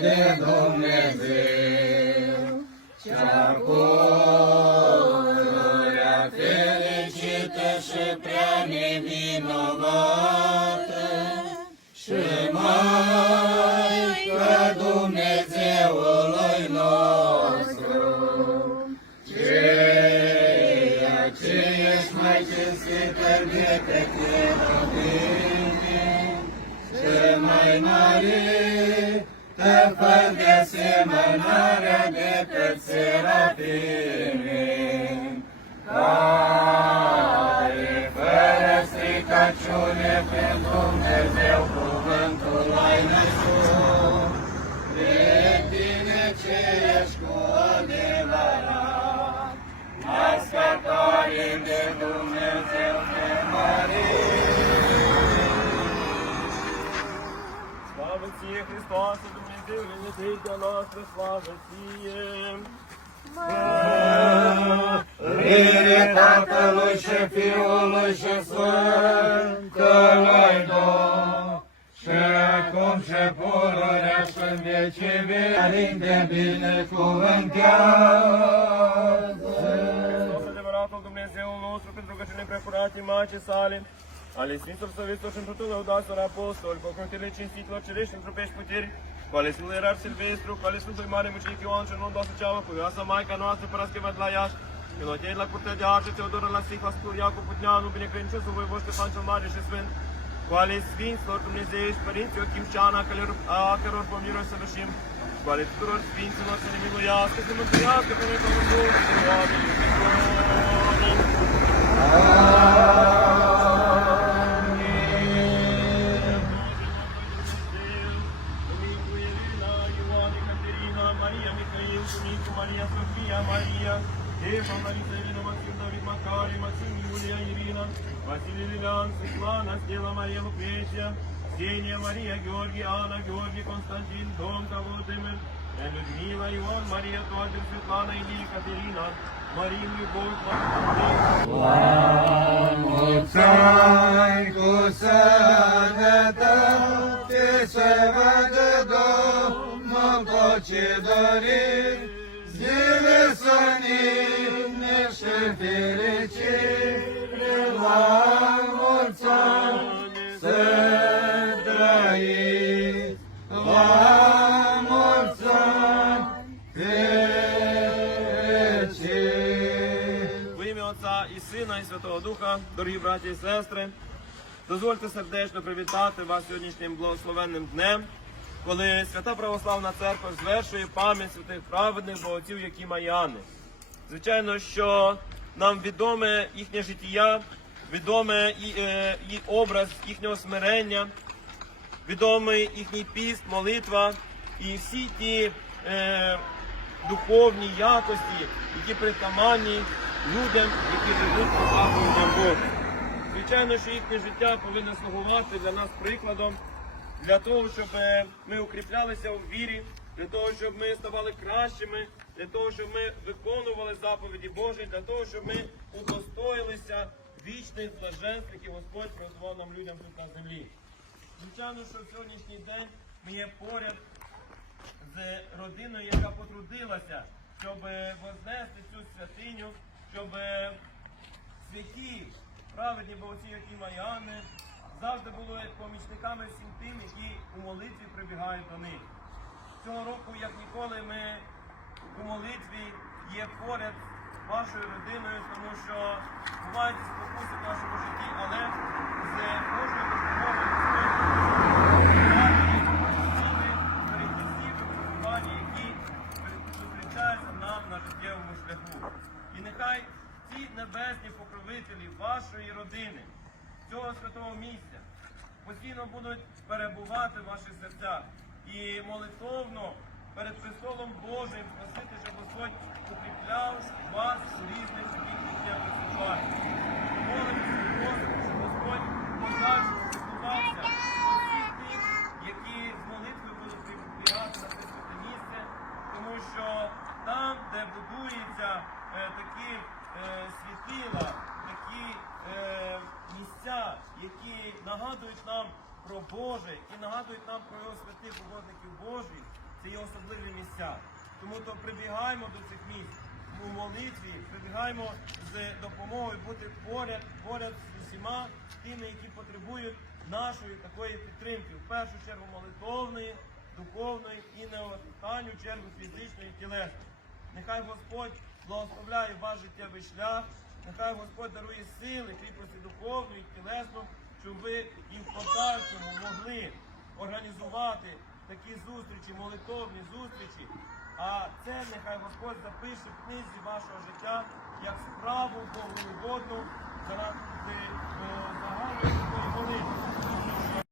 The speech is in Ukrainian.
de Dumnezeu cea pururea fericită și prea nevinovată și mai că Dumnezeului nostru, ceea ce ești mai cinstită decât mai mare te tăpăl de asemănarea de tăți serafimii, care fără stricăciune prin Dumnezeu Dumnezeu, de de noastră slavă ție. Mire Tatălui și Fiului și Sfântului Domn, și acum și pururea și în vecii verin de binecuvântează. Dumnezeu nostru, pentru că cele preacurate imagini sale, Але світов совістошен притуле удасть на апостоль, покрутили чин світло, черешним трупеш потір. Коли сили рар Сильвестру, коли слухай Марі Мучик Іоан, Чернон досить чава, пов'яса майка, ноасти поразки ведла яш. Пілотєйла курте дяжі, Теодора Ласіхла, Скур'яку, Путняну, біля Кринчу, Сувой Божти, Панчо Марі, Шесвин. Quale sfinț, lor Dumnezeu, Părinții, Ochim Ceana, a căror pomiră să rășim. Quale tuturor sfinților să ne miluiască, să mântuiască pe noi pământul, Doamne. Мария Ирина, Максим, Давид, Макарий, Максим, Юлия, Ирина, Василий, Лилиан, Светлана, Стела, Мария, Лукречия, Ксения, Мария, Георгий, Анна, Георгий, Константин, Томка, Владимир, Людмила, Иван, Мария, Тодор, Светлана, Илья, Катерина, Мария, Любовь, молодочі дорі, зіли і Сина, і Святого Духа, дорогі браті і сестри, дозвольте сердечно привітати вас сьогоднішнім благословенним днем, коли Свята Православна Церква звершує пам'ять святих праведних богатів, які Маяни. Звичайно, що нам відоме їхнє життя, відоме і, е, і образ їхнього смирення, відомий їхній піст, молитва і всі ті е, духовні якості, які притаманні людям, які живуть заповідям Бога. Звичайно, що їхнє життя повинно слугувати для нас прикладом, для того, щоб е, ми укріплялися у вірі, для того, щоб ми ставали кращими, для того, щоб ми виконували заповіді Божі, для того, щоб ми удостоїлися вічних блаженств, які Господь приготував нам людям тут на землі. Звичайно, що в сьогоднішній день ми є поряд з родиною, яка потрудилася, щоб вознести цю святиню, щоб святі, праведні богоці, які Маяни, завжди були помічниками всім тим, які у молитві прибігають до них. Цього року, як ніколи, ми у молитві є поряд вашою родиною, тому що бувають спокуси в нашому житті, але з Божою допомогою які зустрічаються нам на життєвому шляху. І нехай ці небесні покровителі вашої родини, цього святого місця, постійно будуть перебувати в ваших серцях і молитовно перед престолом Божим просити, щоб Господь укріпляв вас у різних життєвих ситуаціях. Молимося, щоб Господь подальше про всіх тих, які з молитвою будуть прибігати на це місце, тому що там, де будуються е, такі е, світила, такі е, місця, які нагадують нам про Боже і нагадують нам про його святих угодників Божих, це є особливі місця. Тому то прибігаємо до цих місць у молитві, прибігаємо з допомогою бути поряд, поряд з усіма тими, які потребують нашої такої підтримки. В першу чергу молитовної, духовної і не останню чергу фізичної тілесної. Нехай Господь благословляє ваш життєвий шлях, нехай Господь дарує сили, кріпості духовної і тілесну, щоб ви і в подальшому могли організувати такі зустрічі, молитовні зустрічі. А це нехай Господь запише в книзі вашого життя як справу Богу угодну заради е, загальної молитви.